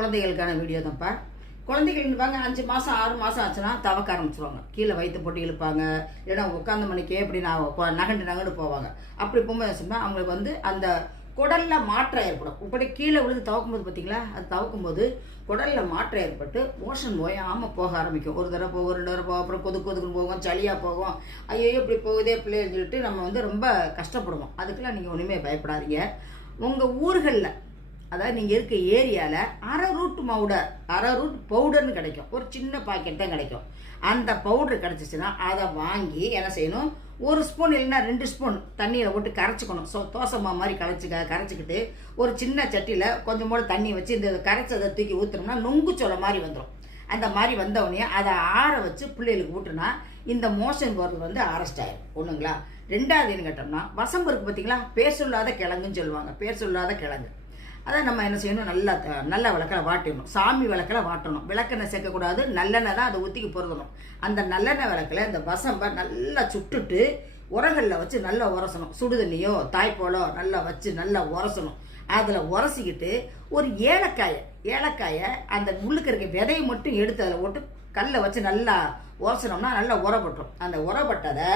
குழந்தைகளுக்கான வீடியோ தான்ப்பா. குழந்தைகள் இருப்பாங்க 5 மாதம் 6 மாதம் ஆச்சுன்னா தவக்க ஆரம்பிச்சிருவாங்க. கீழே வயிற்று போட்டு இழுப்பாங்க, இல்லைன்னா உட்காந்த மணிக்கே இப்படி நகண்டு போவாங்க. அப்படி போகும்போது சொன்னால் அவங்களுக்கு வந்து அந்த குடலில் மாற்றம் ஏற்படும். இப்படி கீழே விழுந்து தவக்கும்போது பார்த்தீங்களா, அது தவக்கும்போது குடலில் மாற்றம் ஏற்பட்டு மோஷன் ஓயாமல் போக ஆரம்பிக்கும். ஒரு தடவை போகும், 2 தடவை போகும், அப்புறம் கொதுக்குன்னு போகும், சளியாக போகும். ஐயோ இப்படி போகுதே பிள்ளைன்னு சொல்லிட்டு நம்ம வந்து ரொம்ப கஷ்டப்படுவோம். அதுக்கெல்லாம் நீங்கள் ஒன்றுமே பயப்படாதீங்க. உங்கள் ஊர்களில், அதாவது நீங்கள் இருக்க ஏரியாவில் அரை ரூட் பவுடர்னு கிடைக்கும். ஒரு சின்ன பாக்கெட் தான் கிடைக்கும். அந்த பவுடர் கிடச்சிச்சின்னா அதை வாங்கி என்ன செய்யணும், 1 ஸ்பூன் இல்லைன்னா 2 ஸ்பூன் தண்ணியில் போட்டு கரைச்சிக்கணும். தோசை மாதிரி கரைச்சிக்கிட்டு ஒரு சின்ன சட்டியில் கொஞ்சம் போல தண்ணி வச்சு இந்த கரைச்சதை தூக்கி ஊற்றுனோம்னா நொங்கு சோள மாதிரி வந்துடும். அந்த மாதிரி வந்தவுடனே அதை ஆற வச்சு பிள்ளைகளுக்கு ஊட்டுனா இந்த மோஷன் போகிறது வந்து அரெஸ்ட் ஆயிடும். ஒன்றுங்களா. 2வது என்ன கேட்டோம்னா, வசம்பு இருக்குது பார்த்தீங்களா, பேர் சொல்லாத கிழங்குன்னு சொல்லுவாங்க. பேர் சொல்லாத கிழங்கு அதை நம்ம என்ன செய்யணும், நல்ல விளக்கில் வாட்டிடணும். சாமி விளக்கில் வாட்டணும். விளக்கெண்ணெய் சேர்க்கக்கூடாது, நல்லெண்ணெய் தான் அதை ஊற்றிக்கு பொருந்தணும். அந்த நல்லெண்ணெய் விளக்கில் இந்த வசம்பை நல்லா சுட்டுட்டு உரங்களில் வச்சு நல்லா உரசணும். சுடுதண்ணியோ தாய்ப்போலோ நல்லா வச்சு நல்லா உரசணும். அதில் உரசிக்கிட்டு ஒரு ஏலக்காயை அந்த உள்ளுக்கு இருக்க விதையை மட்டும் எடுத்து அதில் போட்டு கல்லை வச்சு நல்லா உரசனோம்னா நல்லா உரப்பட்டுரும். அந்த உரப்பட்டதை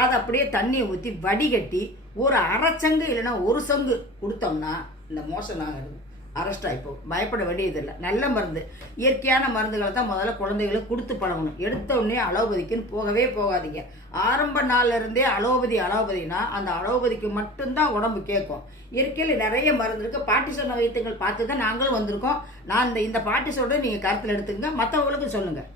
அதை அப்படியே தண்ணியை ஊற்றி வடிகட்டி ஒரு அரைச்சங்கு இல்லைன்னா 1 சங்கு கொடுத்தோம்னா இந்த மோஷன் ஆகிறது அரெஸ்ட் ஆகிப்போம். பயப்பட வேண்டியதில்லை. நல்ல மருந்து, இயற்கையான மருந்துகளை தான் முதல்ல குழந்தைகளுக்கு கொடுத்து பழகணும். எடுத்த உடனே அலோபதிக்குன்னு போகவே போகாதீங்க. ஆரம்ப நாள்ல இருந்தே அலோபதினா அந்த அலோபதிக்கு மட்டும்தான் உடம்பு கேட்கும். இயற்கையில் நிறைய மருந்து இருக்குது. பாட்டி சொன்ன வைத்தியங்கள் பார்த்து தான் நாங்களும் வந்திருக்கோம். நான் இந்த பாட்டி சொல்கிறேன், நீங்கள் கருத்தில் எடுத்துங்க, மற்றவங்களுக்கும் சொல்லுங்கள்.